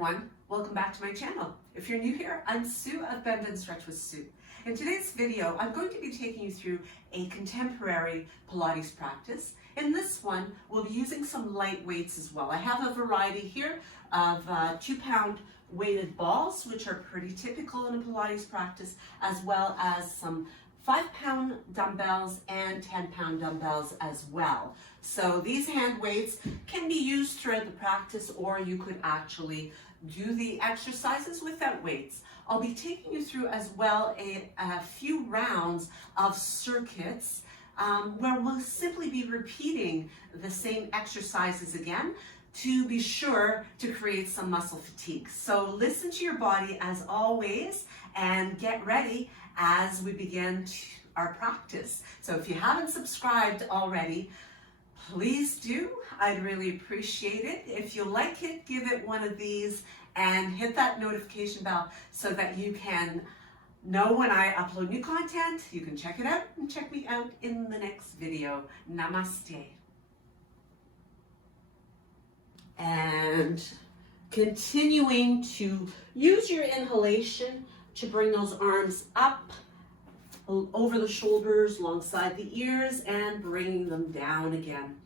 everyone, welcome back to my channel. If you're new here, I'm Sue of Bendnstretch with Sue. In today's video, I'm going to be taking you through a contemporary Pilates practice. In this one, we'll be using some light weights as well. I have a variety here of 2-pound weighted balls, which are pretty typical in a Pilates practice, as well as some 5-pound dumbbells and 10-pound dumbbells as well. So these hand weights can be used throughout the practice, or you could actually do the exercises without weights. I'll be taking you through as well a few rounds of circuits where we'll simply be repeating the same exercises again to be sure to create some muscle fatigue. So listen to your body as always and get ready as we begin our practice. So if you haven't subscribed already, please do. I'd really appreciate it. If you like it, give it one of these and hit that notification bell so that you can know when I upload new content. You can check it out and check me out in the next video. Namaste. And continuing to use your inhalation to bring those arms up over the shoulders, alongside the ears, and bringing them down again.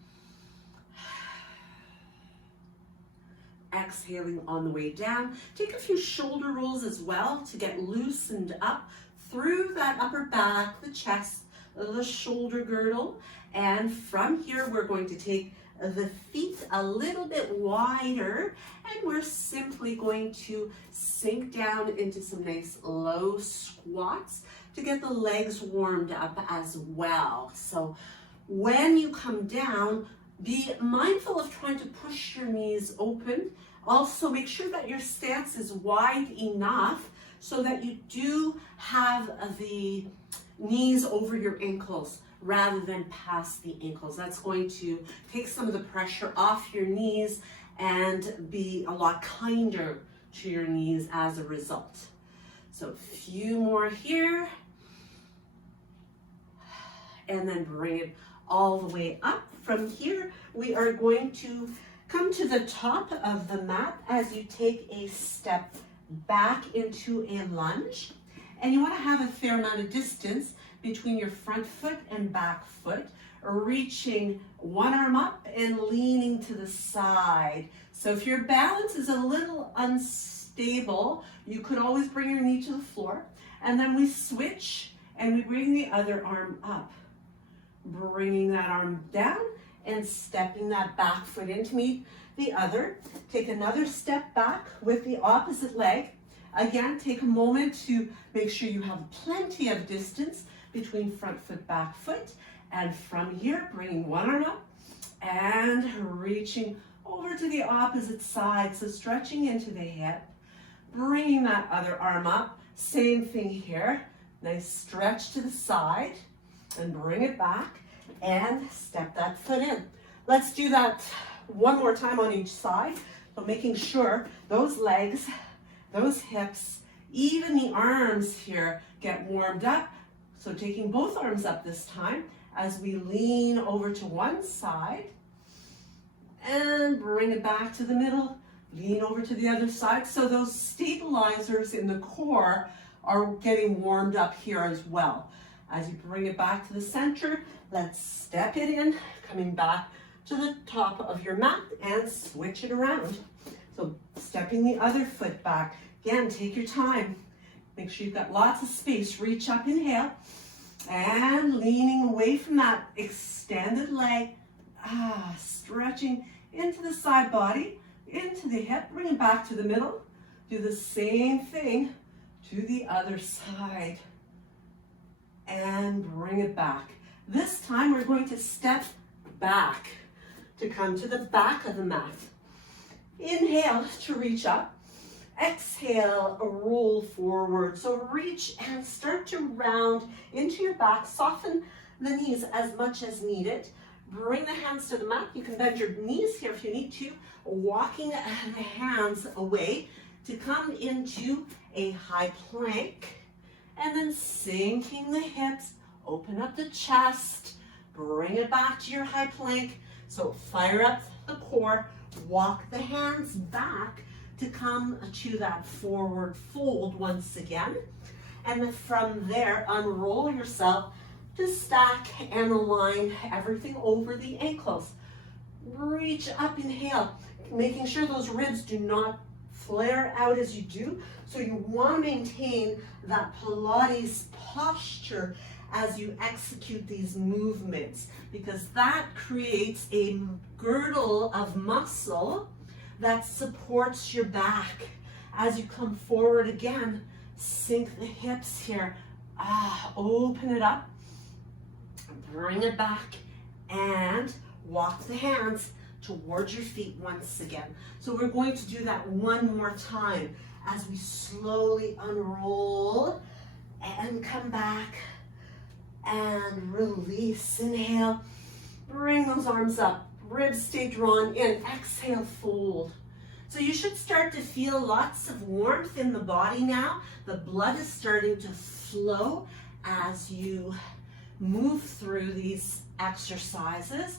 Exhaling on the way down. Take a few shoulder rolls as well to get loosened up through that upper back, the chest, the shoulder girdle. And from here, we're going to take the feet a little bit wider, and we're simply going to sink down into some nice low squats to get the legs warmed up as well. So when you come down, be mindful of trying to push your knees open. Also make sure that your stance is wide enough so that you do have the knees over your ankles rather than past the ankles. That's going to take some of the pressure off your knees and be a lot kinder to your knees as a result. So a few more here. And then bring it all the way up. From here, we are going to come to the top of the mat as you take a step back into a lunge. And you want to have a fair amount of distance between your front foot and back foot, reaching one arm up and leaning to the side. So if your balance is a little unstable, you could always bring your knee to the floor. And then we switch and we bring the other arm up. Bringing that arm down and stepping that back foot in to meet the other. Take another step back with the opposite leg. Again, take a moment to make sure you have plenty of distance between front foot, back foot. And from here, bringing one arm up and reaching over to the opposite side. So stretching into the hip, bringing that other arm up. Same thing here. Nice stretch to the side. And bring it back and step that foot in. Let's do that one more time on each side. So making sure those legs, those hips, even the arms here get warmed up. So taking both arms up this time as we lean over to one side and bring it back to the middle, lean over to the other side. So those stabilizers in the core are getting warmed up here as well. As you bring it back to the center, let's step it in, coming back to the top of your mat and switch it around. So stepping the other foot back. Again, take your time. Make sure you've got lots of space. Reach up, inhale, and leaning away from that extended leg. Stretching into the side body, into the hip, bring it back to the middle. Do the same thing to the other side. And bring it back. This time we're going to step back to come to the back of the mat. Inhale to reach up. Exhale, roll forward. So reach and start to round into your back. Soften the knees as much as needed. Bring the hands to the mat. You can bend your knees here if you need to. Walking the hands away to come into a high plank. And then sinking the hips, open up the chest, bring it back to your high plank. So fire up the core, walk the hands back to come to that forward fold once again. And then from there, unroll yourself to stack and align everything over the ankles. Reach up, inhale, making sure those ribs do not flare out as you do. So you want to maintain that Pilates posture as you execute these movements, because that creates a girdle of muscle that supports your back. As you come forward again, sink the hips here. Open it up, bring it back, and walk the hands towards your feet once again. So we're going to do that one more time as we slowly unroll and come back and release. Inhale, bring those arms up, ribs stay drawn in. Exhale, fold. So you should start to feel lots of warmth in the body now. The blood is starting to flow as you move through these exercises.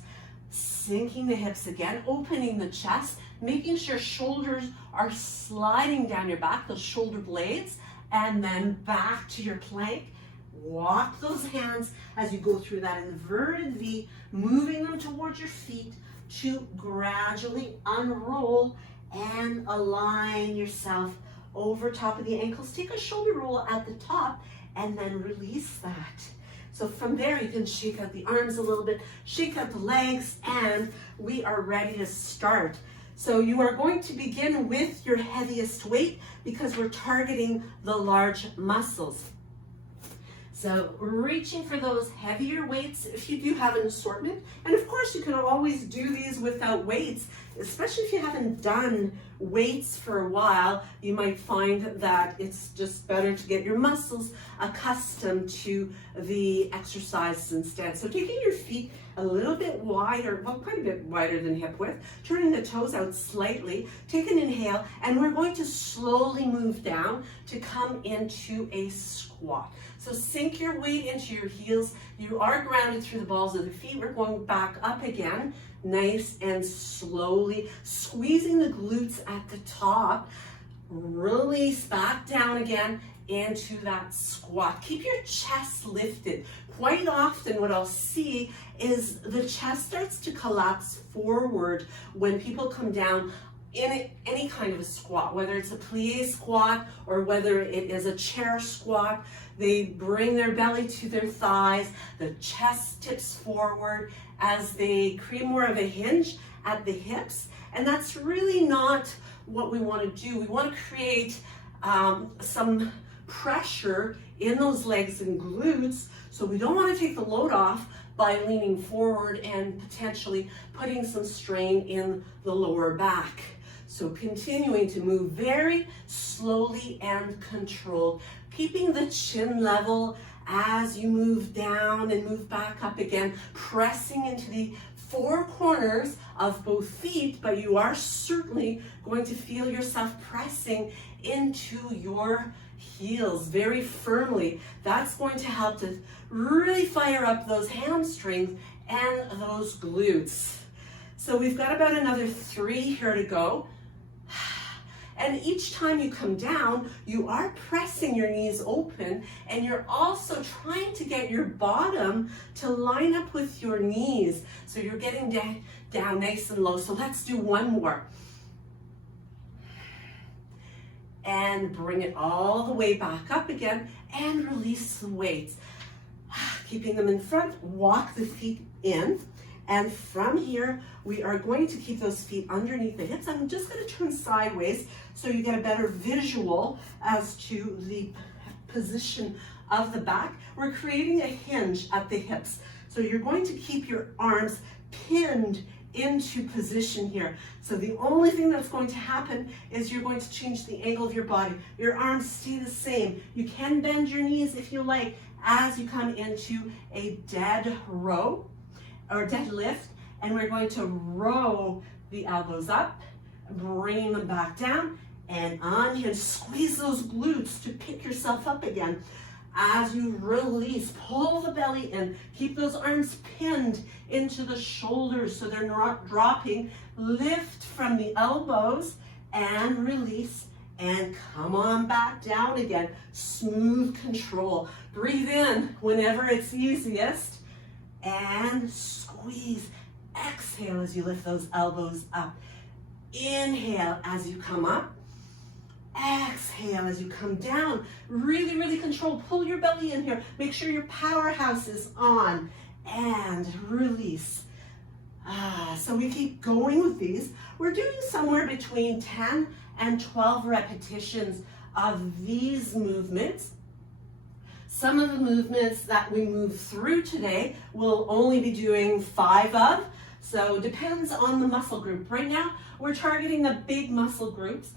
Sinking the hips again, opening the chest, making sure shoulders are sliding down your back, those shoulder blades, and then back to your plank. Walk those hands as you go through that inverted V, moving them towards your feet to gradually unroll and align yourself over top of the ankles. Take a shoulder roll at the top and then release that. So from there, you can shake out the arms a little bit, shake out the legs, and we are ready to start. So you are going to begin with your heaviest weight because we're targeting the large muscles. So reaching for those heavier weights if you do have an assortment. And of course, you can always do these without weights, especially if you haven't done weights for a while. You might find that it's just better to get your muscles accustomed to the exercises instead. So taking your feet a little bit wider, well, quite a bit wider than hip width, turning the toes out slightly, take an inhale, and we're going to slowly move down to come into a squat. So sink your weight into your heels. You are grounded through the balls of the feet. We're going back up again, nice and slowly, squeezing the glutes at the top. Release back down again into that squat. Keep your chest lifted. Quite often what I'll see is the chest starts to collapse forward when people come down in any kind of a squat, whether it's a plie squat or whether it is a chair squat. They bring their belly to their thighs, the chest tips forward as they create more of a hinge at the hips, and that's really not what we want to do. We want to create some pressure in those legs and glutes, so we don't want to take the load off by leaning forward and potentially putting some strain in the lower back. So continuing to move very slowly and controlled, keeping the chin level as you move down and move back up again, pressing into the four corners of both feet, but you are certainly going to feel yourself pressing into your heels very firmly. That's going to help to really fire up those hamstrings and those glutes. So we've got about another 3 here to go. And each time you come down, you are pressing your knees open, and you're also trying to get your bottom to line up with your knees. So you're getting down nice and low. So let's do one more. And bring it all the way back up again and release the weights. Keeping them in front, walk the feet in. And from here, we are going to keep those feet underneath the hips. I'm just going to turn sideways so you get a better visual as to the position of the back. We're creating a hinge at the hips. So you're going to keep your arms pinned into position here. So the only thing that's going to happen is you're going to change the angle of your body. Your arms stay the same. You can bend your knees if you like as you come into a dead row or deadlift, and we're going to row the elbows up, bring them back down, and unhinge. Squeeze those glutes to pick yourself up again. As you release, pull the belly in, keep those arms pinned into the shoulders so they're not dropping. Lift from the elbows and release, and come on back down again. Smooth control. Breathe in whenever it's easiest, and squeeze. Exhale as you lift those elbows up. Inhale as you come up. Exhale as you come down. Really, really control. Pull your belly in here. Make sure your powerhouse is on. And release. So we keep going with these. We're doing somewhere between 10 and 12 repetitions of these movements. Some of the movements that we move through today we'll only be doing 5 of. So it depends on the muscle group. Right now, we're targeting the big muscle groups.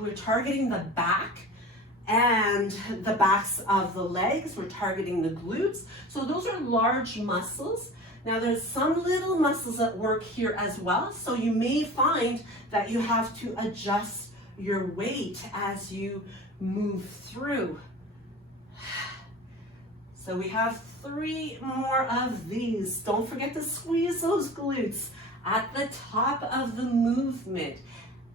We're targeting the back and the backs of the legs. We're targeting the glutes. So those are large muscles. Now there's some little muscles at work here as well. So you may find that you have to adjust your weight as you move through. So we have 3 more of these. Don't forget to squeeze those glutes at the top of the movement.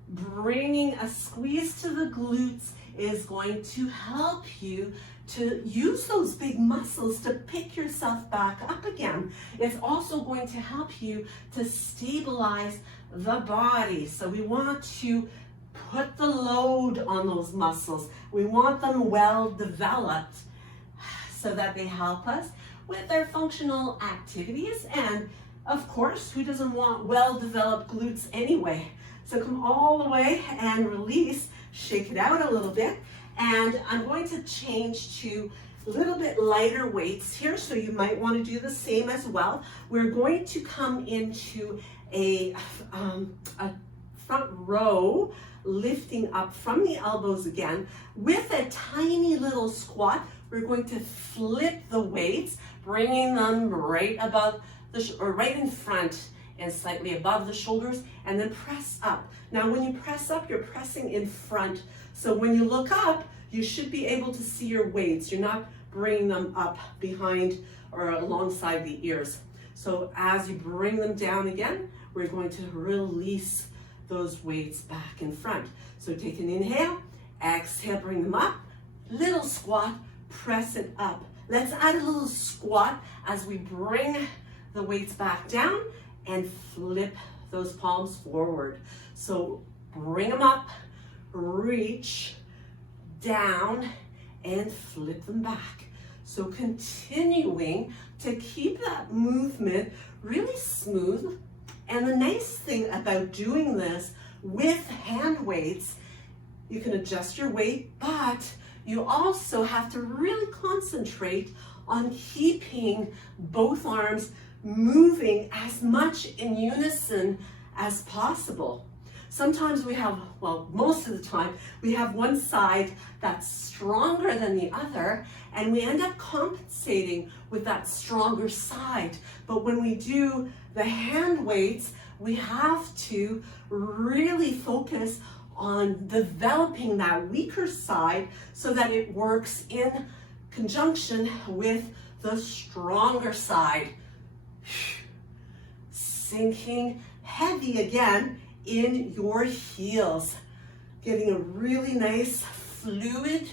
Bringing a squeeze to the glutes is going to help you to use those big muscles to pick yourself back up again. It's also going to help you to stabilize the body. So we want to put the load on those muscles. We want them well developed so that they help us with their functional activities. And of course, who doesn't want well-developed glutes anyway? So come all the way and release, shake it out a little bit. And I'm going to change to a little bit lighter weights here, so you might want to do the same as well. We're going to come into a front row, lifting up from the elbows again. With a tiny little squat, we're going to flip the weights, bringing them right above or right in front and slightly above the shoulders, and then press up. Now when you press up, you're pressing in front. So when you look up, you should be able to see your weights. You're not bringing them up behind or alongside the ears. So as you bring them down again, we're going to release those weights back in front. So take an inhale, exhale, bring them up, little squat, press it up. Let's add a little squat as we bring the weights back down and flip those palms forward. So bring them up, reach down, and flip them back. So continuing to keep that movement really smooth. And the nice thing about doing this with hand weights, you can adjust your weight, but you also have to really concentrate on keeping both arms moving as much in unison as possible. Sometimes we have, well, most of the time, we have one side that's stronger than the other, and we end up compensating with that stronger side. But when we do the hand weights, we have to really focus on developing that weaker side so that it works in conjunction with the stronger side. Sinking heavy again in your heels. Getting a really nice fluid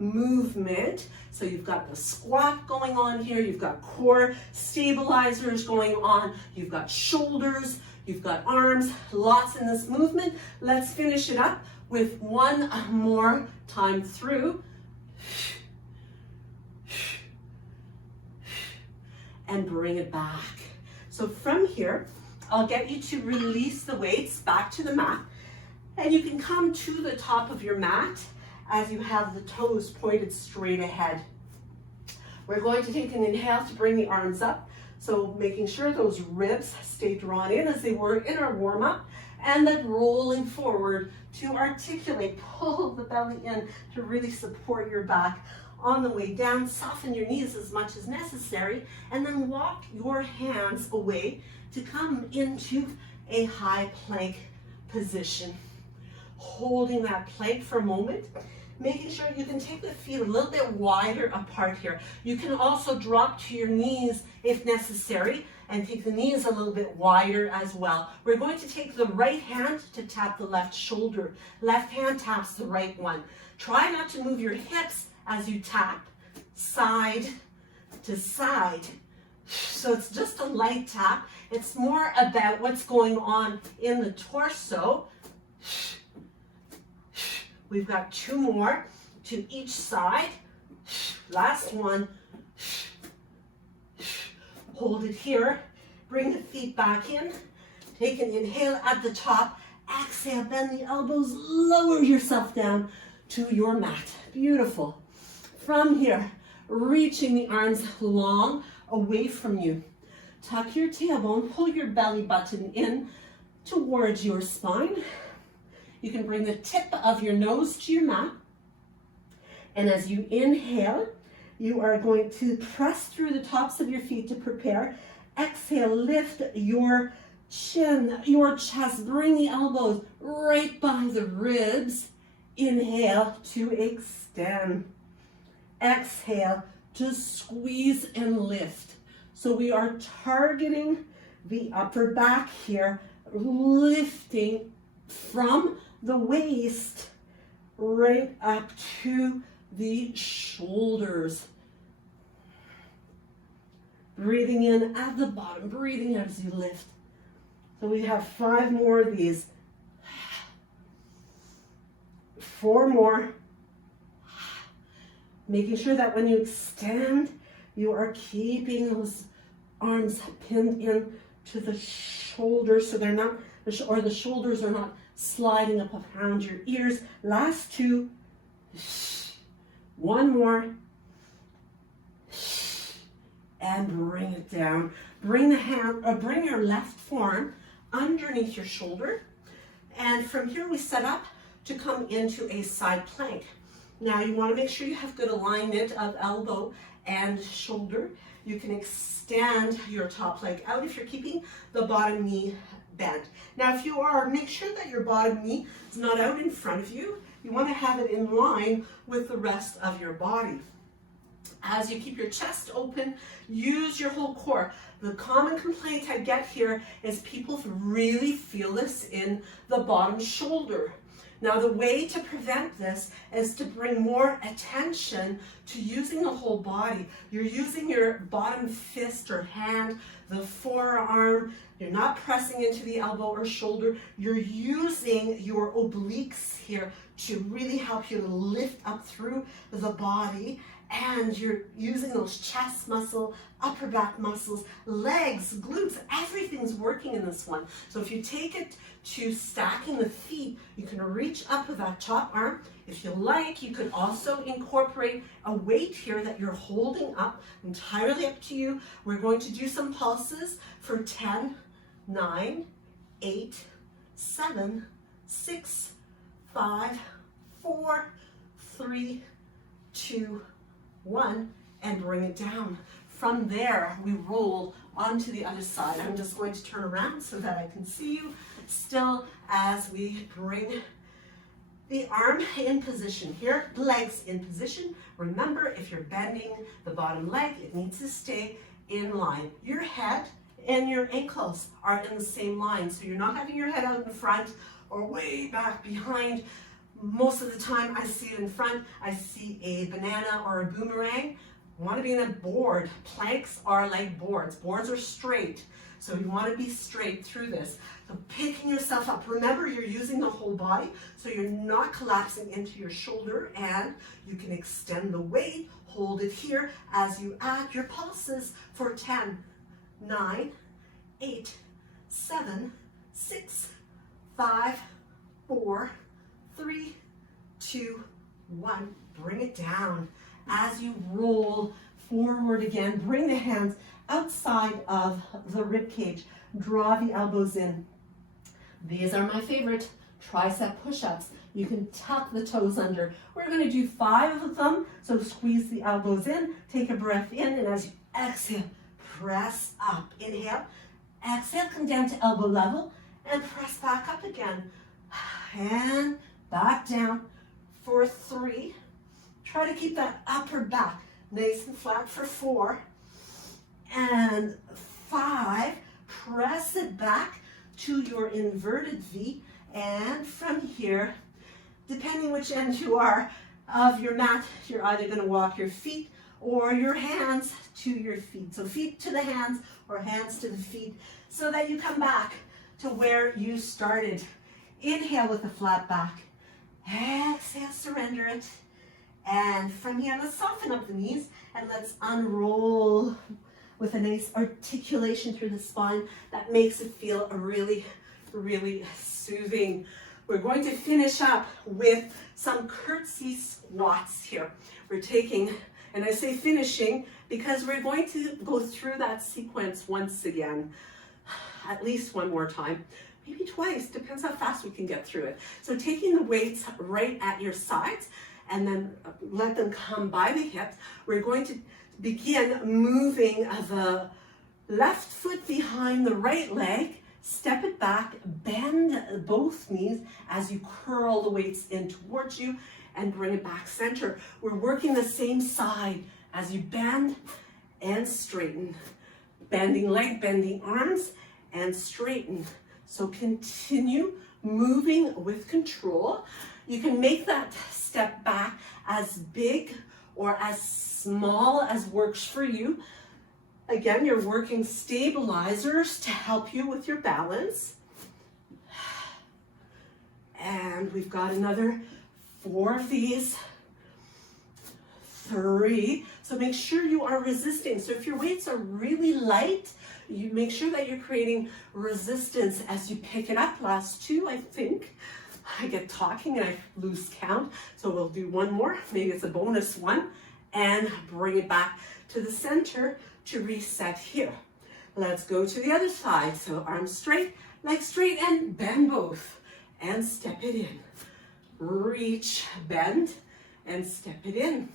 movement. So you've got the squat going on here, you've got core stabilizers going on, you've got shoulders, you've got arms, lots in this movement. Let's finish it up with one more time through. And bring it back. So from here, I'll get you to release the weights back to the mat, and you can come to the top of your mat as you have the toes pointed straight ahead. We're going to take an inhale to bring the arms up, so making sure those ribs stay drawn in as they were in our warm-up, and then rolling forward to articulate, pull the belly in to really support your back. On the way down, soften your knees as much as necessary, and then walk your hands away to come into a high plank position. Holding that plank for a moment, making sure you can take the feet a little bit wider apart here. You can also drop to your knees if necessary, and take the knees a little bit wider as well. We're going to take the right hand to tap the left shoulder. Left hand taps the right one. Try not to move your hips as you tap side to side. So it's just a light tap. It's more about what's going on in the torso. We've got 2 more to each side. Last one. Hold it here. Bring the feet back in. Take an inhale at the top. Exhale, bend the elbows. Lower yourself down to your mat. Beautiful. From here, reaching the arms long away from you. Tuck your tailbone. Pull your belly button in towards your spine. You can bring the tip of your nose to your mat. And as you inhale, you are going to press through the tops of your feet to prepare. Exhale, lift your chin, your chest. Bring the elbows right by the ribs. Inhale to extend. Exhale to squeeze and lift. So we are targeting the upper back here, lifting from the waist right up to the shoulders. Breathing in at the bottom, breathing out as you lift. So we have 5 more of these. 4 more. Making sure that when you extend, you are keeping those arms pinned in to the shoulders so they're not, or the shoulders are not sliding up around your ears. Last 2. 1 more. And bring it down. Bring the hand, or bring your left forearm underneath your shoulder. And from here we set up to come into a side plank. Now you want to make sure you have good alignment of elbow and shoulder. You can extend your top leg out if you're keeping the bottom knee bent. Now if you are, make sure that your bottom knee is not out in front of you. You want to have it in line with the rest of your body. As you keep your chest open, use your whole core. The common complaint I get here is people really feel this in the bottom shoulder. Now the way to prevent this is to bring more attention to using the whole body. You're using your bottom fist or hand, the forearm. You're not pressing into the elbow or shoulder. You're using your obliques here to really help you to lift up through the body. And you're using those chest muscle, upper back muscles, legs, glutes, everything's working in this one. So if you take it to stacking the feet, you can reach up with that top arm. If you like, you could also incorporate a weight here that you're holding up, entirely up to you. We're going to do some pulses for 10, 9, 8, 7, 6, 5, 4, 3, 2, 1, and bring it down. From there, we roll onto the other side. I'm just going to turn around so that I can see you still as we bring the arm in position here, legs in position. Remember, if you're bending the bottom leg, it needs to stay in line. Your head and your ankles are in the same line, so you're not having your head out in front or way back behind. Most of the time I see it in front. I see a banana or a boomerang. I want to be in a board. Planks are like boards. Boards are straight. So you want to be straight through this. So picking yourself up. Remember, you're using the whole body, so you're not collapsing into your shoulder, and you can extend the weight. Hold it here as you add your pulses for 10, 9, 8, 7, 6, 5, 4, 3, 2, 1. Bring it down. As you roll forward again, bring the hands outside of the rib cage. Draw the elbows in. These are my favorite tricep push-ups. You can tuck the toes under. We're going to do 5 of them. So squeeze the elbows in, take a breath in, and as you exhale, press up. Inhale, exhale, come down to elbow level, and press back up again. And back down for 3. Try to keep that upper back nice and flat for 4. And 5, press it back to your inverted V, and from here, depending which end you are of your mat, you're either going to walk your feet or your hands to your feet. So feet to the hands or hands to the feet, so that you come back to where you started. Inhale with a flat back. Exhale, surrender it. And from here, let's soften up the knees and let's unroll with a nice articulation through the spine that makes it feel really, really soothing. We're going to finish up with some curtsy squats here. We're taking, and I say finishing because we're going to go through that sequence once again, at least one more time, maybe twice, depends how fast we can get through it. So taking the weights right at your sides and then let them come by the hips. We're going to begin moving the left foot behind the right leg, step it back, bend both knees as you curl the weights in towards you and bring it back center. We're working the same side as you bend and straighten. Bending leg, bending arms, and straighten. So continue moving with control. You can make that step back as big or as small as works for you. Again, you're working stabilizers to help you with your balance. And we've got another 4 of these. 3. So make sure you are resisting. So if your weights are really light, you make sure that you're creating resistance as you pick it up. Last 2, I think. I get talking and I lose count. So we'll do one more. Maybe it's a bonus one. And bring it back to the center to reset here. Let's go to the other side. So arms straight, legs straight, and bend both. And step it in. Reach, bend, and step it in.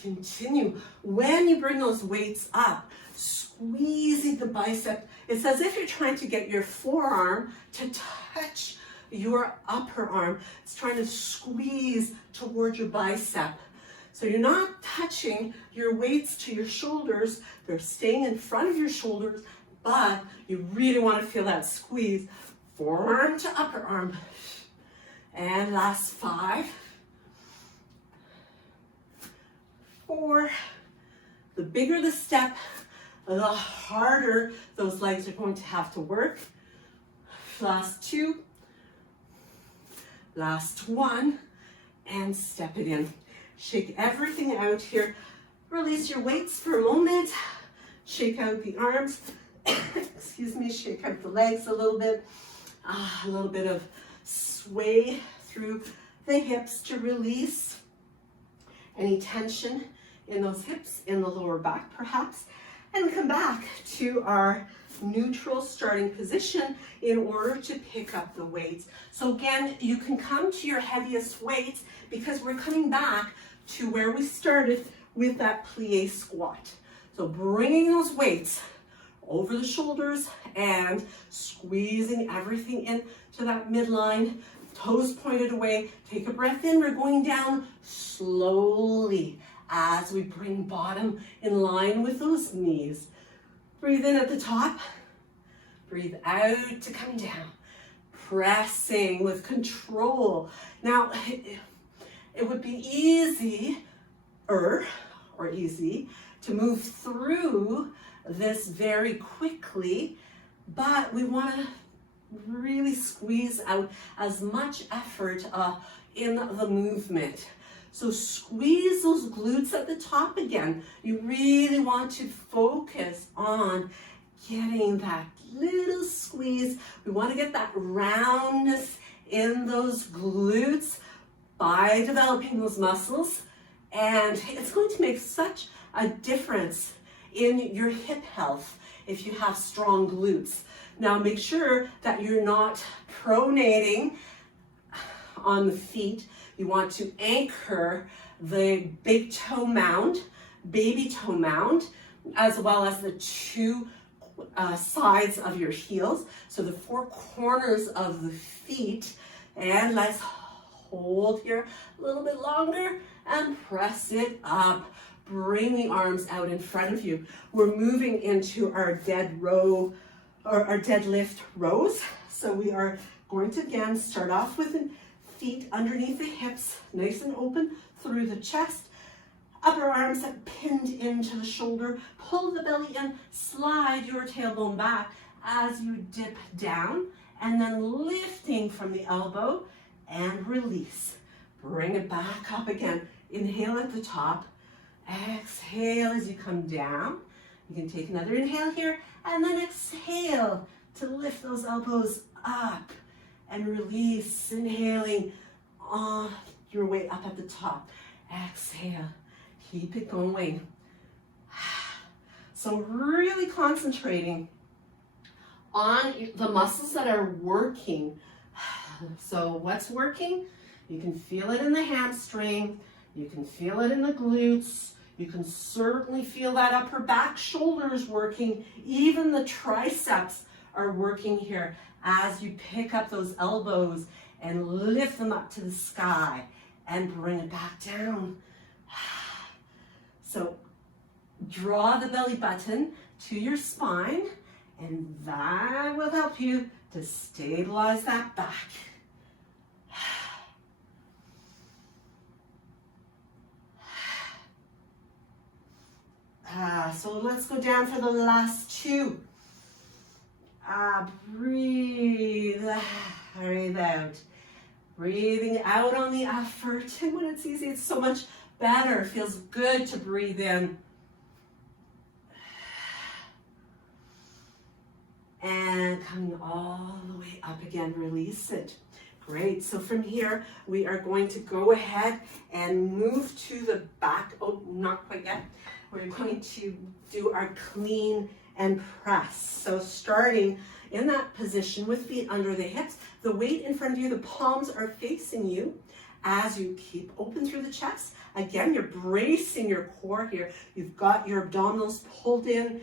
Continue. When you bring those weights up, squeezing the bicep, it's as if you're trying to get your forearm to touch your upper arm. It's trying to squeeze towards your bicep. So you're not touching your weights to your shoulders. They're staying in front of your shoulders, but you really want to feel that squeeze. Forearm to upper arm. And last 5. 4. The bigger the step, the harder those legs are going to have to work. Last 2. Last 1. And step it in. Shake everything out here. Release your weights for a moment. Shake out the arms. Excuse me, shake out the legs a little bit. A little bit of sway through the hips to release any tension in those hips, in the lower back perhaps. And come back to our neutral starting position in order to pick up the weights. So again, you can come to your heaviest weights because we're coming back to where we started with that plie squat. So bringing those weights over the shoulders and squeezing everything in to that midline, toes pointed away. Take a breath in. We're going down slowly as we bring bottom in line with those knees. Breathe in at the top. Breathe out to come down. Pressing with control. Now, it would be easy to move through this very quickly, but we want to really squeeze out as much effort in the movement. So squeeze those glutes at the top again. You really want to focus on getting that little squeeze. We want to get that roundness in those glutes by developing those muscles. And it's going to make such a difference in your hip health if you have strong glutes. Now make sure that you're not pronating on the feet. You want to anchor the big toe mound, baby toe mound, as well as the 2 sides of your heels. So the 4 corners of the feet. And let's hold here a little bit longer and press it up. bring the arms out in front of you. We're moving into our dead row, or our deadlift rows. So we are going to again start off with the feet underneath the hips, nice and open through the chest. Upper arms pinned into the shoulder. Pull the belly in, slide your tailbone back as you dip down, and then lifting from the elbow and release. Bring it back up again. Inhale at the top. Exhale as you come down. You can take another inhale here, and then exhale to lift those elbows up and release. Inhaling on your way up at the top. Exhale. Keep it going. So really concentrating on the muscles that are working. So what's working? You can feel it in the hamstring. You can feel it in the glutes. You can certainly feel that upper back shoulders working. Even the triceps are working here as you pick up those elbows and lift them up to the sky and bring it back down. So draw the belly button to your spine, and that will help you to stabilize that back. So let's go down for the last two. Breathe out. Breathing out on the effort. And when it's easy, it's so much better. It feels good to breathe in. And coming all the way up again, release it. Great, so from here, we are going to go ahead and move to the back. Oh, not quite yet. We're going to do our clean and press. So starting in that position with feet under the hips, the weight in front of you, the palms are facing you as you keep open through the chest. Again, you're bracing your core here. You've got your abdominals pulled in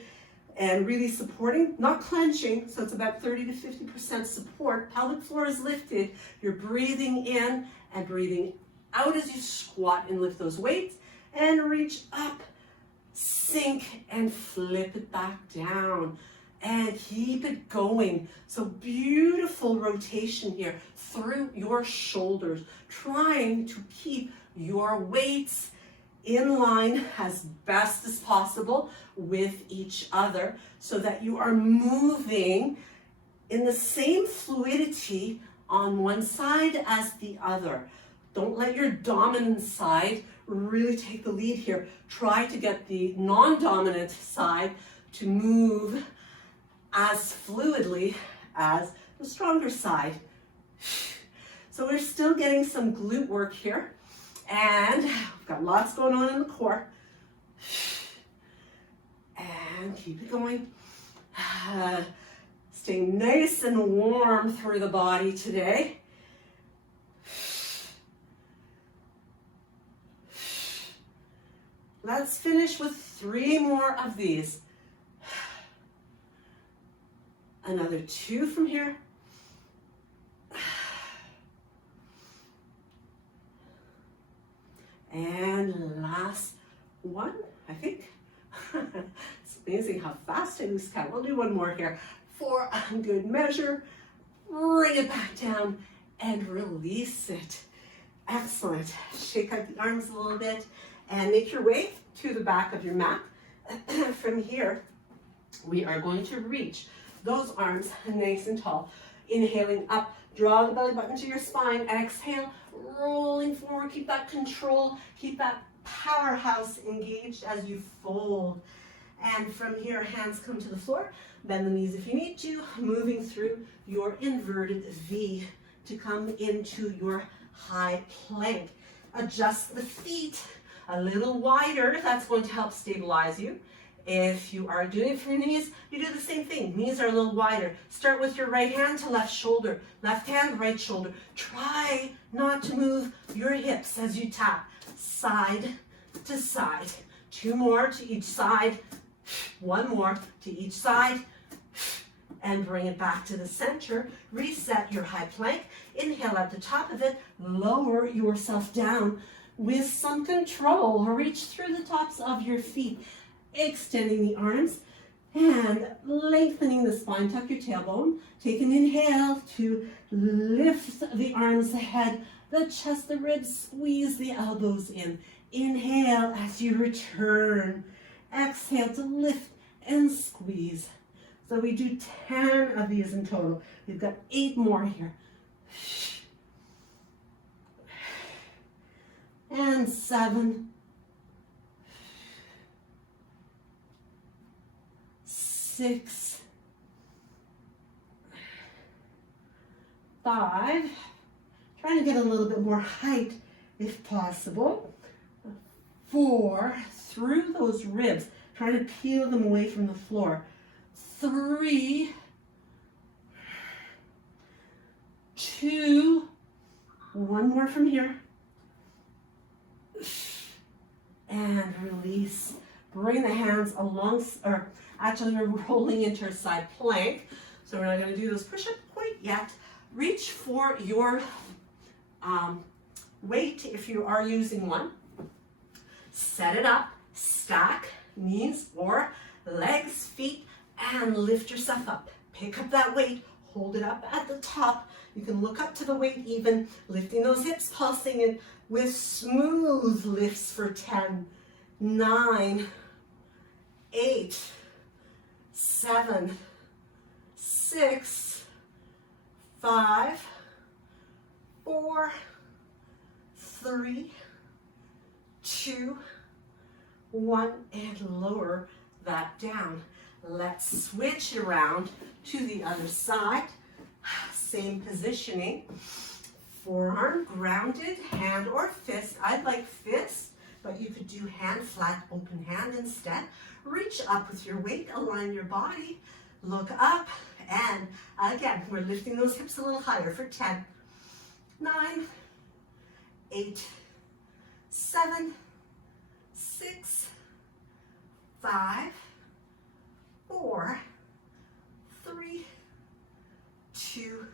and really supporting, not clenching, so it's about 30 to 50% support. Pelvic floor is lifted. You're breathing in and breathing out as you squat and lift those weights and reach up, sink and flip it back down and keep it going. So beautiful rotation here through your shoulders, trying to keep your weights in line as best as possible with each other so that you are moving in the same fluidity on one side as the other. Don't let your dominant side really take the lead here. Try to get the non-dominant side to move as fluidly as the stronger side. So we're still getting some glute work here. And we've got lots going on in the core. And keep it going. Staying nice and warm through the body today. Let's finish with 3 more of these. Another 2 from here. And last one, I think. It's amazing how fast I lose count. We'll do 1 more here for a good measure. Bring it back down and release it. Excellent. Shake out the arms a little bit and make your way to the back of your mat. From here, we are going to reach those arms nice and tall. Inhaling up, draw the belly button to your spine. Exhale, rolling forward. Keep that control. Keep that powerhouse engaged as you fold. And from here, hands come to the floor. Bend the knees if you need to. Moving through your inverted V to come into your high plank. Adjust the feet a little wider. That's going to help stabilize you. If you are doing it for your knees, you do the same thing. Knees are a little wider. Start with your right hand to left shoulder. Left hand, right shoulder. Try not to move your hips as you tap. Side to side. 2 more to each side. 1 more to each side. And bring it back to the center. Reset your high plank. Inhale at the top of it. Lower yourself down with some control, reach through the tops of your feet, extending the arms and lengthening the spine. Tuck your tailbone. Take an inhale to lift the arms, the head, the chest, the ribs, squeeze the elbows in. Inhale as you return. Exhale to lift and squeeze. So we do 10 of these in total. We've got 8 more here. And 7. 6. 5. Trying to get a little bit more height if possible. 4. Through those ribs. Trying to peel them away from the floor. 3. 2. 1 more from here. And release. Bring the hands along, or actually we're rolling into a side plank. So we're not going to do those push-ups quite yet. Reach for your weight if you are using one. Set it up, stack knees or legs, feet, and lift yourself up. Pick up that weight, hold it up at the top. You can look up to the weight even, lifting those hips, pulsing it with smooth lifts for 10, 9, 8, 7, 6, 5, 4, 3, 2, 1, and lower that down. Let's switch around to the other side. Same positioning. Forearm grounded, hand or fist. I'd like fist, but you could do hand, flat, open hand instead. Reach up with your weight, align your body, look up, and again, we're lifting those hips a little higher for 10, 9, 8, 7, 6, 5, 4, 3, 2,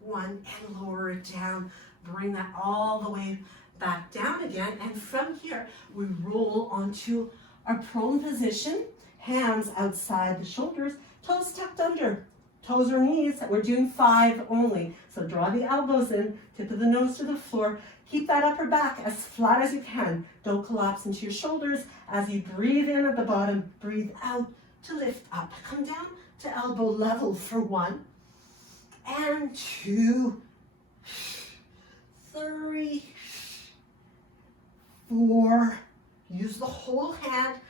1, and lower it down. Bring that all the way back down again. And from here, we roll onto our prone position. Hands outside the shoulders, toes tucked under. Toes or knees, we're doing 5 only. So draw the elbows in, tip of the nose to the floor. Keep that upper back as flat as you can. Don't collapse into your shoulders. As you breathe in at the bottom, breathe out to lift up. Come down to elbow level for 1. And 2, 3, 4, use the whole hand,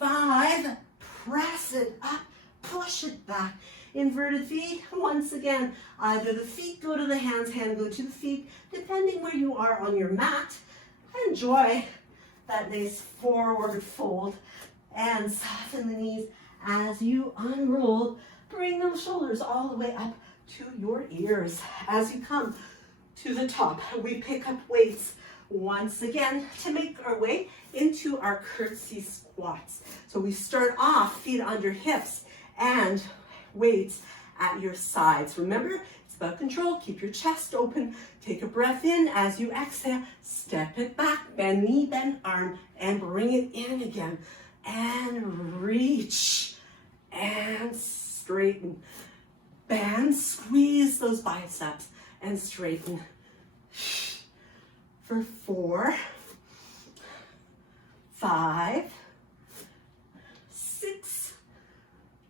5, press it up, push it back, inverted V, once again, either the feet go to the hands, hand go to the feet, depending where you are on your mat. Enjoy that nice forward fold, and soften the knees as you unroll. Bring those shoulders all the way up to your ears. As you come to the top, we pick up weights once again to make our way into our curtsy squats. So we start off feet under hips and weights at your sides. Remember, it's about control. Keep your chest open. Take a breath in. As you exhale, step it back, bend knee, bend arm, and bring it in again. And reach and straighten. Bend, squeeze those biceps and straighten. For 4, 5, 6,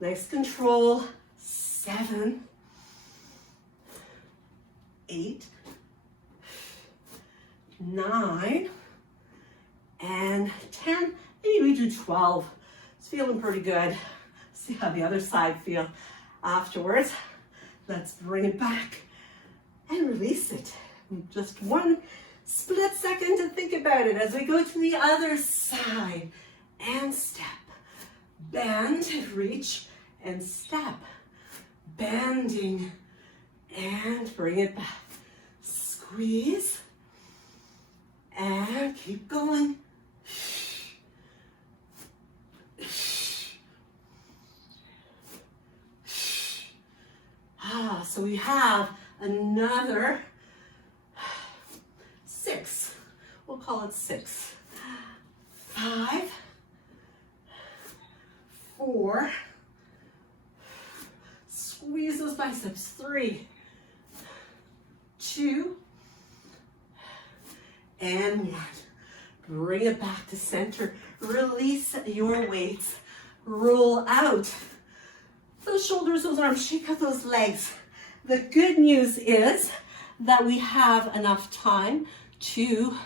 nice control, 7, 8, 9, and 10. Maybe we do 12. It's feeling pretty good. See how the other side feels afterwards. Let's bring it back and release it. Just one split second to think about it as we go to the other side. And step. Bend, reach, and step. Bending and bring it back. Squeeze and keep going. So we have another 6. We'll call it 6. 5, 4, squeeze those biceps. 3, 2, and 1. Bring it back to center. Release your weights. Roll out. Those shoulders, those arms, shake out those legs. The good news is that we have enough time to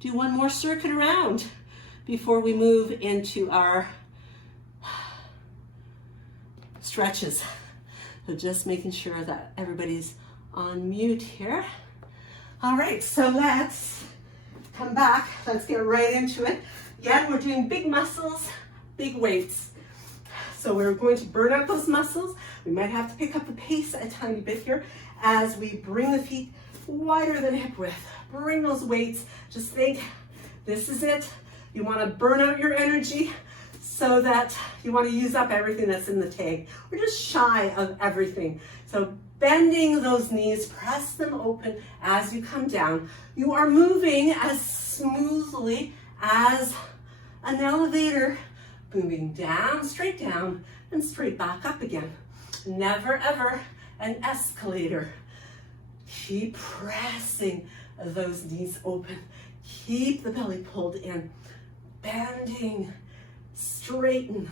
do one more circuit around before we move into our stretches. So just making sure that everybody's on mute here. All right, so let's come back. Let's get right into it. Again, we're doing big muscles, big weights. So we're going to burn out those muscles. We might have to pick up the pace a tiny bit here as we bring the feet wider than hip width. Bring those weights. Just think, this is it. You want to burn out your energy so that you want to use up everything that's in the tank. We're just shy of everything. So bending those knees, press them open as you come down. You are moving as smoothly as an elevator, moving down, and straight back up again. Never ever an escalator. Keep pressing those knees open. Keep the belly pulled in. Bending, straighten.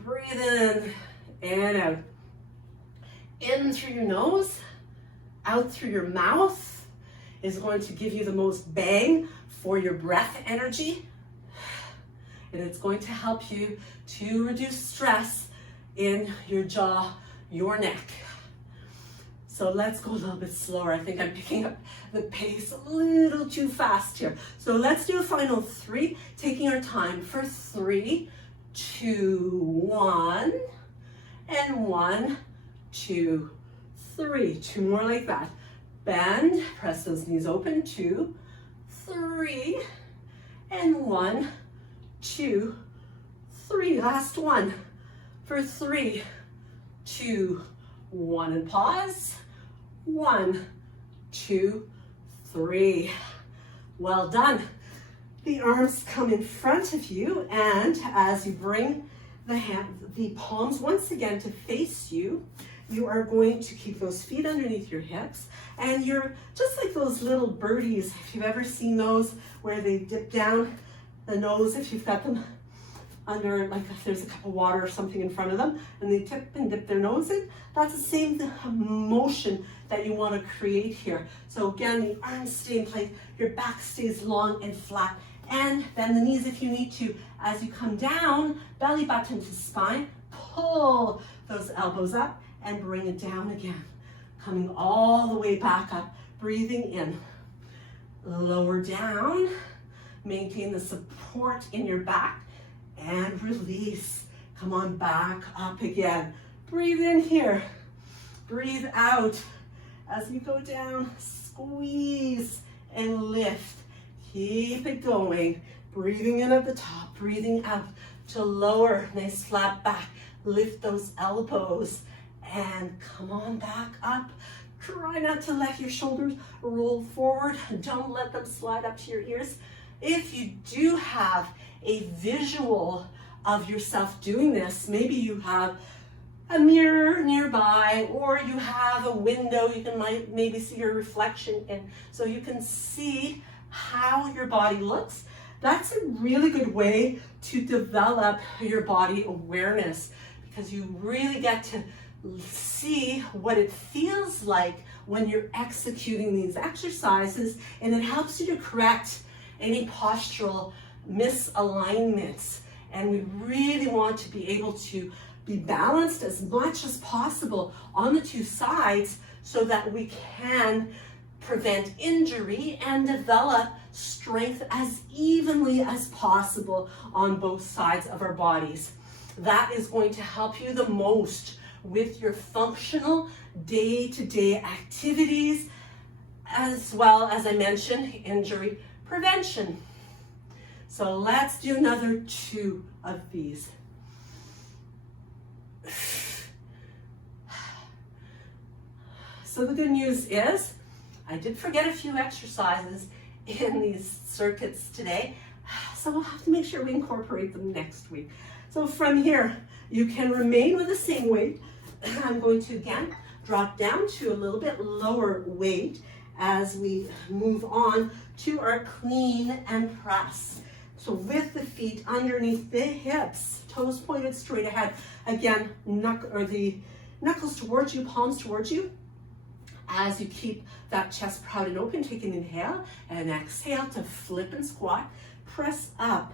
Breathe in and out. In through your nose, out through your mouth is going to give you the most bang for your breath energy. And it's going to help you to reduce stress in your jaw, your neck. So let's go a little bit slower. I think I'm picking up the pace a little too fast here. So let's do a final 3, taking our time for 3, 2, 1, and 1, 2, 3. 2 more like that. Bend, press those knees open. 2, 3, and 1, 2, 3. Last one for 3, 2, 1, and pause. 1, 2, 3. Well done. The arms come in front of you, and as you bring the palms once again to face you, you are going to keep those feet underneath your hips, and you're just like those little birdies, if you've ever seen those, where they dip down the nose, if you've got them under, like if there's a cup of water or something in front of them, and they tip and dip their nose in. That's the same motion that you want to create here. So again, the arms stay in place, your back stays long and flat, and bend the knees if you need to. As you come down, belly button to spine, pull those elbows up and bring it down again. Coming all the way back up, breathing in. Lower down, maintain the support in your back, and release. Come on, back up again. Breathe in here. Breathe out. As you go down, squeeze and lift. Keep it going. Breathing in at the top, breathing out to lower. Nice flat back. Lift those elbows and come on back up. Try not to let your shoulders roll forward. Don't let them slide up to your ears. If you do have a visual of yourself doing this, maybe you have a mirror nearby, or you have a window you can maybe see your reflection in, so you can see how your body looks. That's a really good way to develop your body awareness, because you really get to see what it feels like when you're executing these exercises, and it helps you to correct any postural misalignments. And we really want to be able to be balanced as much as possible on the two sides so that we can prevent injury and develop strength as evenly as possible on both sides of our bodies. That is going to help you the most with your functional day-to-day activities, as well as I mentioned, injury prevention. So let's do another 2 of these. So the good news is, I did forget a few exercises in these circuits today, so we'll have to make sure we incorporate them next week. So from here, you can remain with the same weight. I'm going to, again, drop down to a little bit lower weight as we move on to our clean and press. So with the feet underneath the hips, toes pointed straight ahead. Again, the knuckles towards you, palms towards you. As you keep that chest proud and open, take an inhale and exhale to flip and squat. Press up,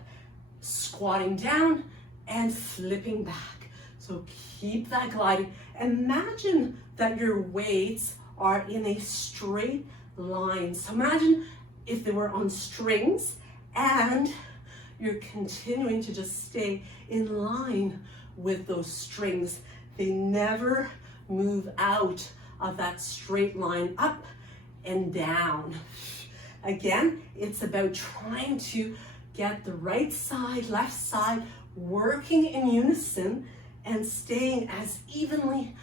squatting down and flipping back. So keep that gliding. Imagine that your weights are in a straight line. So imagine if they were on strings and you're continuing to just stay in line with those strings. They never move out of that straight line up and down. Again, it's about trying to get the right side, left side working in unison and staying as evenly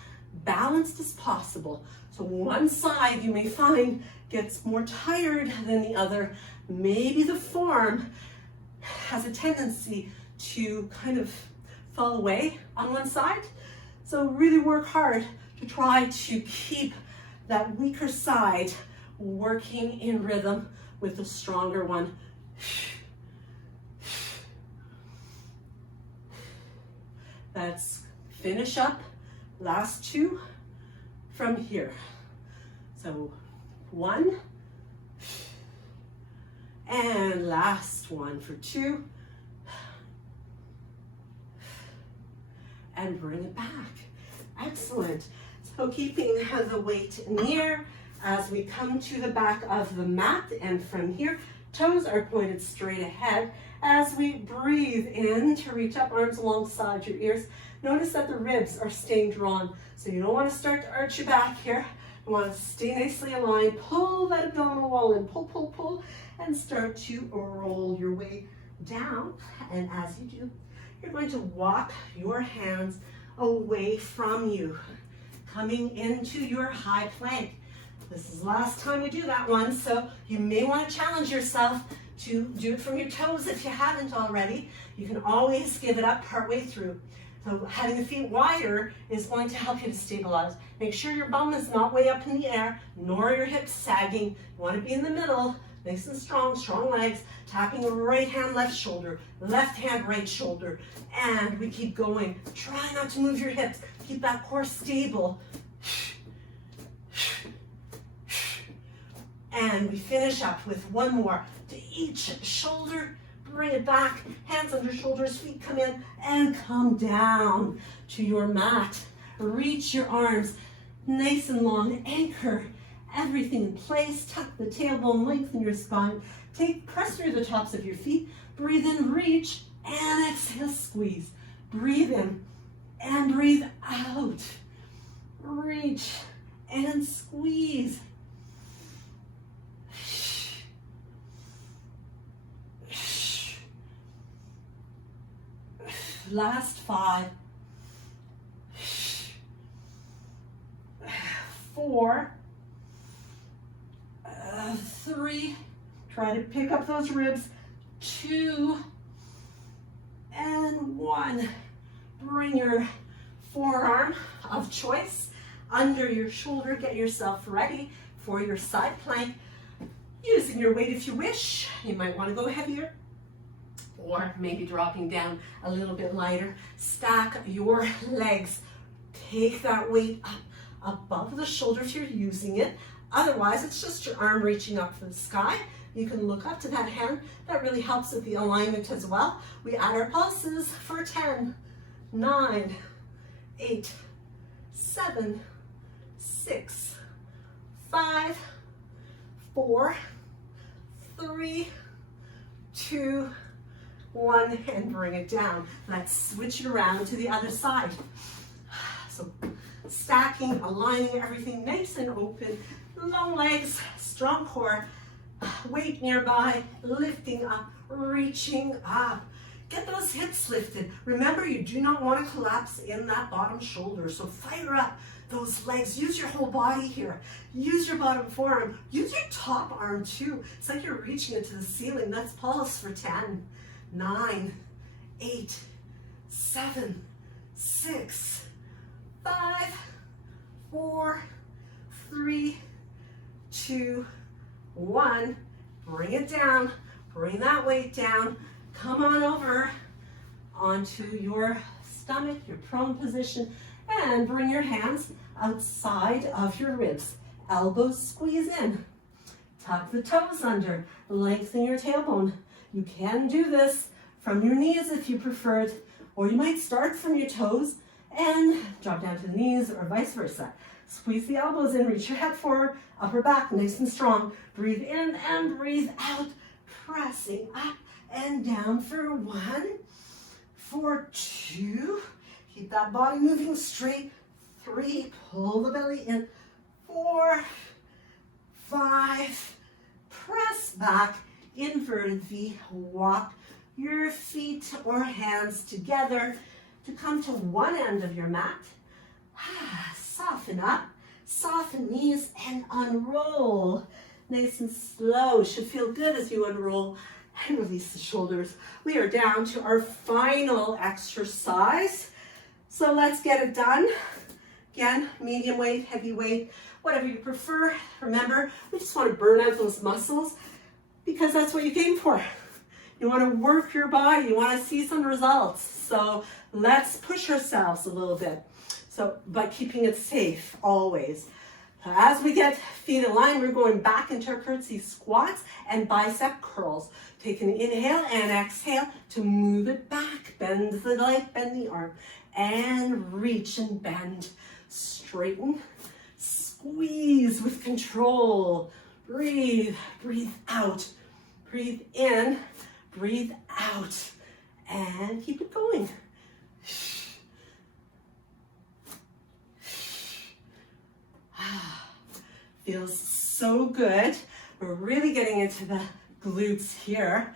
balanced as possible. So one side you may find gets more tired than the other. Maybe the form has a tendency to kind of fall away on one side. So really work hard to try to keep that weaker side working in rhythm with the stronger one. Let's finish up last two from here. So 1 and last one for 2 and bring it back. Excellent. So keeping the weight near as we come to the back of the mat, and from here toes are pointed straight ahead. As we breathe in to reach up, arms alongside your ears, notice that the ribs are staying drawn. So you don't want to start to arch your back here. You want to stay nicely aligned. Pull that abdominal wall in. Pull, pull, pull, and start to roll your way down. And as you do, you're going to walk your hands away from you, coming into your high plank. This is the last time we do that one, so you may want to challenge yourself to do it from your toes if you haven't already. You can always give it up partway through. So having the feet wider is going to help you to stabilize. Make sure your bum is not way up in the air, nor your hips sagging. You want to be in the middle, nice and strong, strong legs, tapping the right hand, left shoulder, left hand, right shoulder. And we keep going. Try not to move your hips. Keep that core stable. And we finish up with one more to each shoulder. Bring it back, hands under shoulders, feet come in and come down to your mat. Reach your arms nice and long, anchor everything in place, tuck the tailbone, lengthen your spine, press through the tops of your feet, breathe in, reach, and exhale, squeeze. Breathe in and breathe out. Reach and squeeze. Last 5, 4, 3, try to pick up those ribs, 2, and 1. Bring your forearm of choice under your shoulder, get yourself ready for your side plank. Using your weight if you wish, you might want to go heavier, or maybe dropping down a little bit lighter. Stack your legs. Take that weight up above the shoulder if you're using it. Otherwise, it's just your arm reaching up for the sky. You can look up to that hand. That really helps with the alignment as well. We add our pulses for 10, 9, 8, 7, 6, 5, 4, 3, 2, 1, and bring it down. Let's switch it around to the other side. So stacking, aligning everything nice and open, long legs, strong core, weight nearby, lifting up, reaching up. Get those hips lifted. Remember, you do not want to collapse in that bottom shoulder, so fire up those legs. Use your whole body here. Use your bottom forearm. Use your top arm too. It's like you're reaching into the ceiling. Let's pulse for 10, 9, 8, 7, 6, 5, 4, 3, 2, 1. Bring it down. Bring that weight down. Come on over onto your stomach, your prone position, and bring your hands outside of your ribs. Elbows squeeze in. Tuck the toes under. Lengthen your tailbone. You can do this from your knees if you preferred, or you might start from your toes and drop down to the knees, or vice versa. Squeeze the elbows in, reach your head forward, upper back nice and strong. Breathe in and breathe out, pressing up and down for 1, for 2. Keep that body moving straight. 3, pull the belly in. 4, 5, press back, inverted V. Walk your feet or hands together to come to one end of your mat. Soften up, soften knees, and unroll. Nice and slow. Should feel good as you unroll and release the shoulders. We are down to our final exercise. So let's get it done. Again, medium weight, heavy weight, whatever you prefer. Remember, we just want to burn out those muscles because that's what you came for. You want to work your body. You want to see some results. So let's push ourselves a little bit. So by keeping it safe always. As we get feet aligned, we're going back into our curtsy squats and bicep curls. Take an inhale and exhale to move it back. Bend the leg, bend the arm, and reach and bend. Straighten, squeeze with control. Breathe, breathe out. Breathe in, breathe out, and keep it going. Feels so good. We're really getting into the glutes here.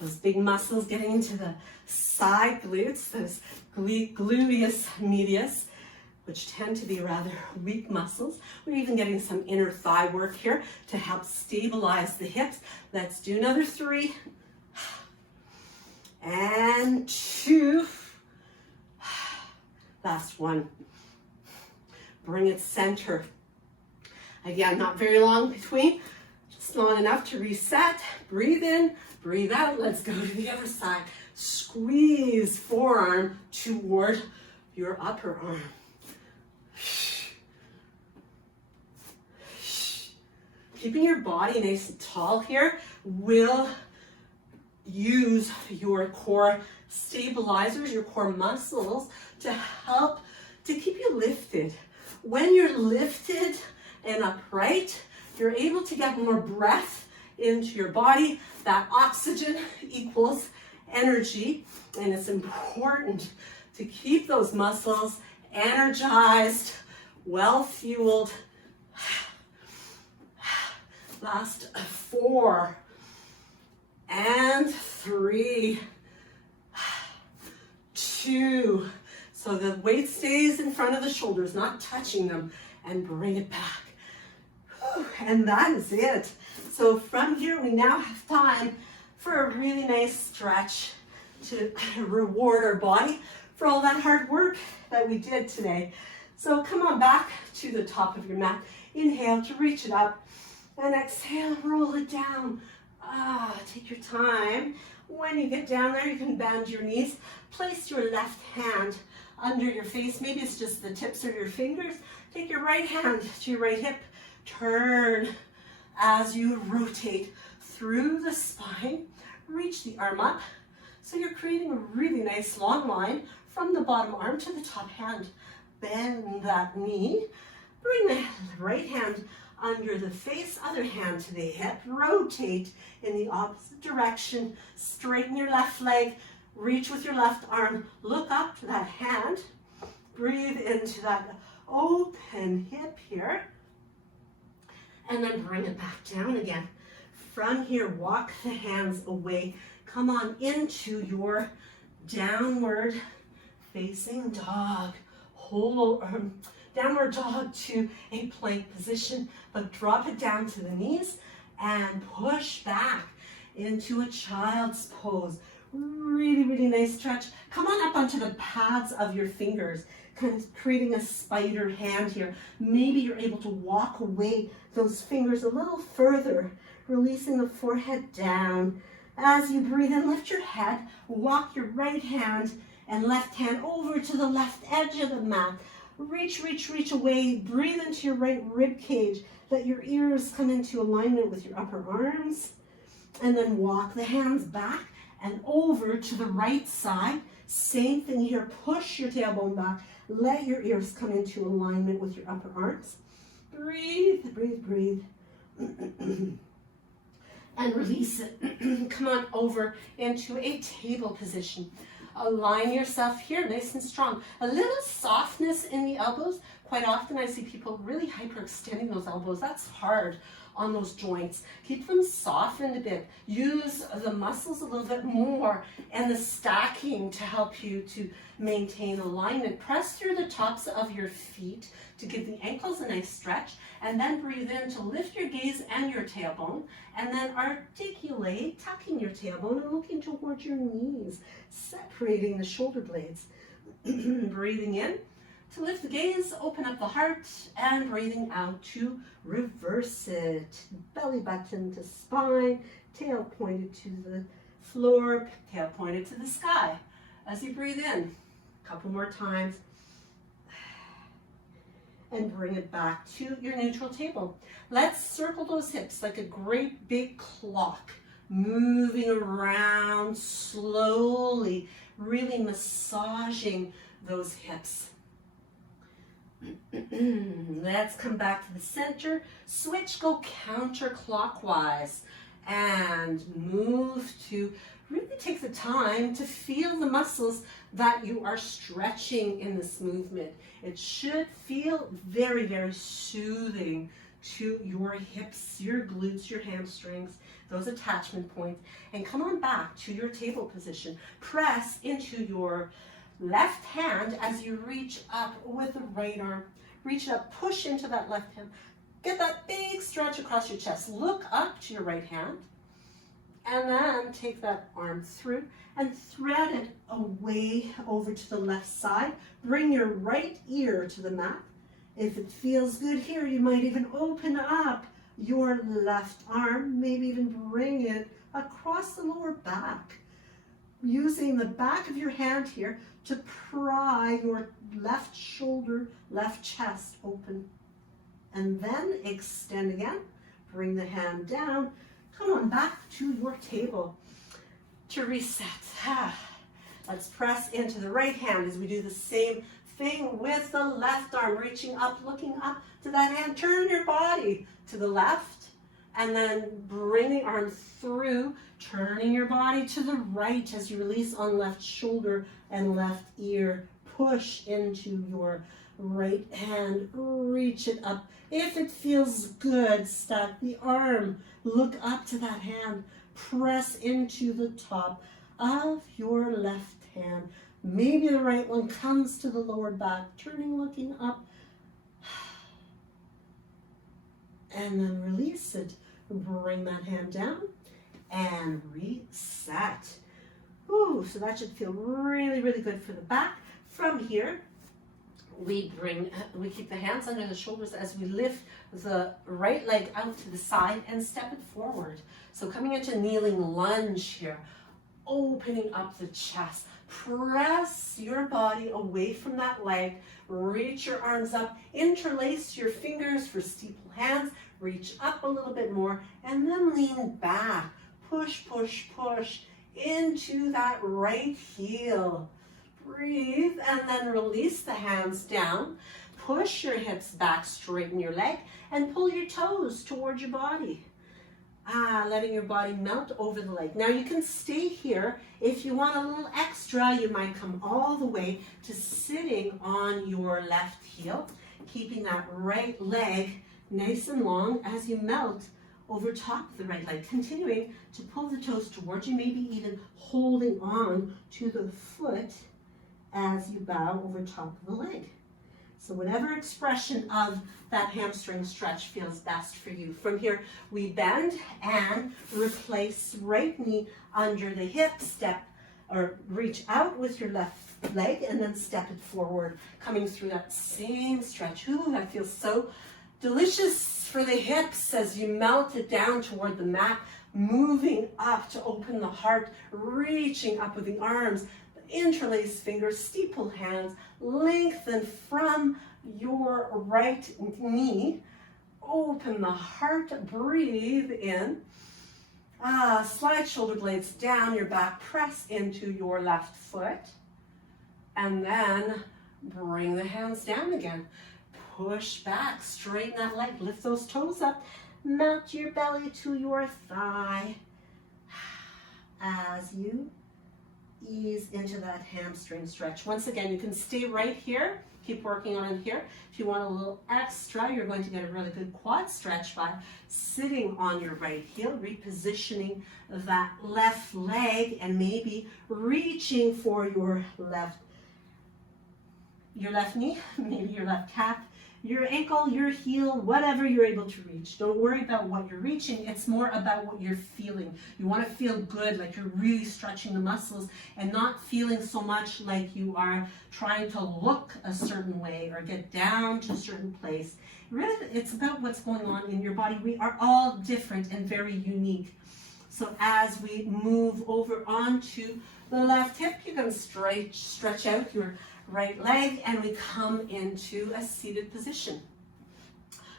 Those big muscles getting into the side glutes, those gluteus medius, which tend to be rather weak muscles. We're even getting some inner thigh work here to help stabilize the hips. Let's do another 3 and 2. Last one. Bring it center. Again, not very long between, just long enough to reset. Breathe in, breathe out. Let's go to the other side. Squeeze forearm toward your upper arm. Keeping your body nice and tall here will use your core stabilizers, your core muscles to help to keep you lifted. When you're lifted and upright, you're able to get more breath into your body. That oxygen equals energy, and it's important to keep those muscles energized, well fueled. Last 4 and 3, 2. So the weight stays in front of the shoulders, not touching them, and bring it back. And that is it. So from here, we now have time for a really nice stretch to reward our body for all that hard work that we did today. So come on back to the top of your mat. Inhale to reach it up, and exhale, roll it down. Take your time. When you get down there, you can bend your knees. Place your left hand under your face. Maybe it's just the tips of your fingers. Take your right hand to your right hip. Turn as you rotate through the spine. Reach the arm up. So you're creating a really nice long line from the bottom arm to the top hand. Bend that knee. Bring the right hand under the face, other hand to the hip. Rotate in the opposite direction. Straighten your left leg. Reach with your left arm. Look up to that hand. Breathe into that open hip here. And then bring it back down again. From here, walk the hands away. Come on into your downward facing dog. pull downward dog to a plank position, but drop it down to the knees and push back into a child's pose. Really, really nice stretch. Come on up onto the pads of your fingers, kind of creating a spider hand here. Maybe you're able to walk away those fingers a little further, releasing the forehead down. As you breathe in, lift your head, walk your right hand and left hand over to the left edge of the mat. Reach, reach, reach away. Breathe into your right rib cage. Let your ears come into alignment with your upper arms. And then walk the hands back and over to the right side. Same thing here. Push your tailbone back. Let your ears come into alignment with your upper arms. Breathe, breathe, breathe. And release it. Come on over into a table position. Align yourself here, nice and strong. A little softness in the elbows. Quite often I see people really hyperextending those elbows. That's hard on those joints. Keep them softened a bit. Use the muscles a little bit more and the stacking to help you to maintain alignment. Press through the tops of your feet to give the ankles a nice stretch, and then breathe in to lift your gaze and your tailbone, and then articulate, tucking your tailbone and looking towards your knees, separating the shoulder blades. Breathing in to lift the gaze, open up the heart, and breathing out to reverse it. Belly button to spine, tail pointed to the floor, tail pointed to the sky. As you breathe in, a couple more times, and bring it back to your neutral table. Let's circle those hips like a great big clock, moving around slowly, really massaging those hips. Let's come back to the center. Switch, go counterclockwise and move to really take the time to feel the muscles that you are stretching in this movement. It should feel very, very soothing to your hips, your glutes, your hamstrings, those attachment points. And come on back to your table position. Press into your left hand as you reach up with the right arm. Reach up, push into that left hand. Get that big stretch across your chest. Look up to your right hand. And then take that arm through and thread it away over to the left side. Bring your right ear to the mat. If it feels good here, you might even open up your left arm, maybe even bring it across the lower back. Using the back of your hand here to pry your left shoulder, left chest open. And then extend again. Bring the hand down. Come on back to your table to reset. Let's press into the right hand as we do the same thing with the left arm. Reaching up, looking up to that hand. Turn your body to the left and then bring the arm through, turning your body to the right as you release on left shoulder and left ear. Push into your right hand. Reach it up. If it feels good, stack the arm. Look up to that hand. Press into the top of your left hand. Maybe the right one comes to the lower back. Turning, looking up. And then release it. Bring that hand down and reset. Ooh, so that should feel really, really good for the back. From here, we keep the hands under the shoulders as we lift the right leg out to the side and step it forward. So coming into kneeling lunge here, opening up the chest. Press your body away from that leg. Reach your arms up. Interlace your fingers for steeple hands. Reach up a little bit more and then lean back. Push, push, push into that right heel. Breathe and then release the hands down. Push your hips back, straighten your leg, and pull your toes towards your body. Letting your body melt over the leg. Now you can stay here. If you want a little extra, you might come all the way to sitting on your left heel, keeping that right leg nice and long as you melt over top of the right leg, continuing to pull the toes towards you, maybe even holding on to the foot as you bow over top of the leg. So whatever expression of that hamstring stretch feels best for you. From here, we bend and replace right knee under the hip, step or reach out with your left leg and then step it forward, coming through that same stretch. Ooh, that feels so delicious for the hips as you melt it down toward the mat, moving up to open the heart, reaching up with the arms, interlace fingers, steeple hands, lengthen from your right knee, open the heart, breathe in. Slide shoulder blades down your back, press into your left foot, and then bring the hands down again. Push back, straighten that leg, lift those toes up, melt your belly to your thigh as you ease into that hamstring stretch. Once again, you can stay right here, keep working on it here. If you want a little extra, you're going to get a really good quad stretch by sitting on your right heel, repositioning that left leg and maybe reaching for your left knee, maybe your left calf, your ankle, your heel, whatever you're able to reach. Don't worry about what you're reaching. It's more about what you're feeling. You want to feel good, like you're really stretching the muscles and not feeling so much like you are trying to look a certain way or get down to a certain place. Really, it's about what's going on in your body. We are all different and very unique. So as we move over onto the left hip, you can stretch out your right leg and we come into a seated position.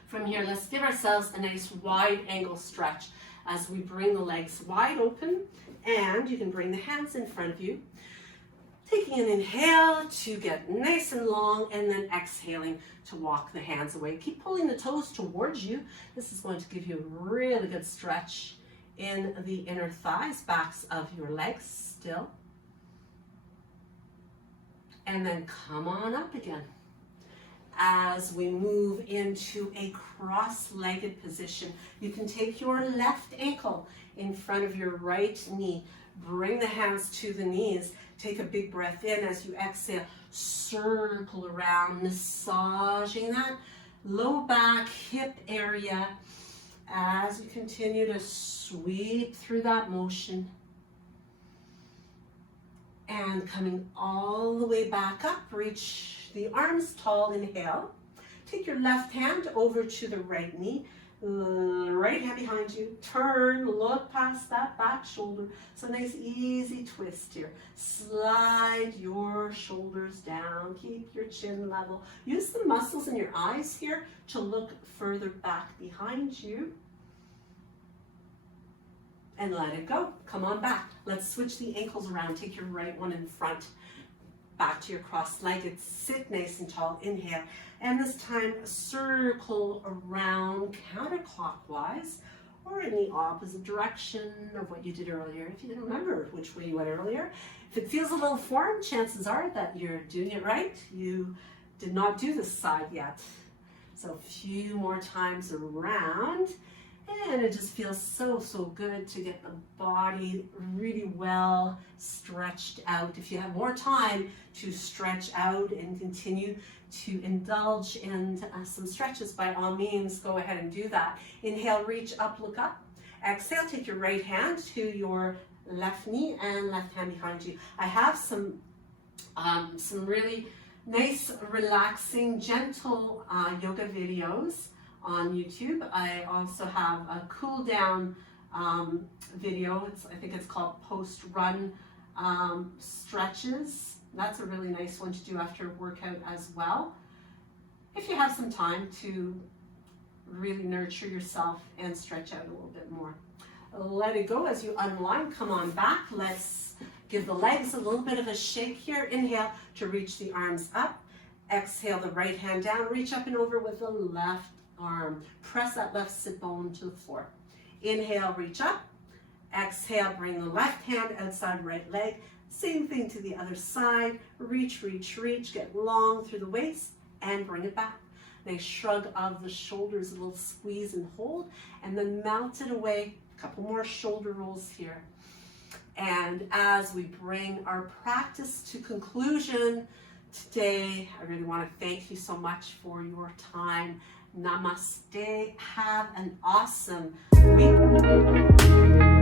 From here, let's give ourselves a nice wide angle stretch as we bring the legs wide open, and you can bring the hands in front of you. Taking an inhale to get nice and long, and then exhaling to walk the hands away. Keep pulling the toes towards you. This is going to give you a really good stretch in the inner thighs, backs of your legs still. And then come on up again. As we move into a cross-legged position, you can take your left ankle in front of your right knee. Bring the hands to the knees. Take a big breath in as you exhale. Circle around, massaging that low back, hip area as you continue to sweep through that motion. And coming all the way back up, reach the arms tall, inhale. Take your left hand over to the right knee, right hand behind you, turn, look past that back shoulder. So nice easy twist here. Slide your shoulders down, keep your chin level. Use the muscles in your eyes here to look further back behind you. And let it go. Come on back. Let's switch the ankles around. Take your right one in front. Back to your cross-legged. Sit nice and tall. Inhale. And this time, circle around counterclockwise or in the opposite direction of what you did earlier. If you didn't remember which way you went earlier. If it feels a little foreign, chances are that you're doing it right. You did not do this side yet. So a few more times around. And it just feels so, so good to get the body really well stretched out. If you have more time to stretch out and continue to indulge in some stretches, by all means, go ahead and do that. Inhale, reach up, look up. Exhale, take your right hand to your left knee and left hand behind you. I have some really nice, relaxing, gentle yoga videos on YouTube. I also have a cool down video. I think it's called post-run stretches. That's a really nice one to do after a workout as well. If you have some time to really nurture yourself and stretch out a little bit more. Let it go as you unwind. Come on back. Let's give the legs a little bit of a shake here. Inhale to reach the arms up. Exhale the right hand down. Reach up and over with the left arm. Press that left sit bone to the floor. Inhale, reach up. Exhale, bring the left hand outside right leg. Same thing to the other side. Reach, reach, reach. Get long through the waist and bring it back. Nice shrug of the shoulders, a little squeeze and hold, and then melt it away. A couple more shoulder rolls here. And as we bring our practice to conclusion today. I really want to thank you so much for your time. Namaste. Have an awesome week.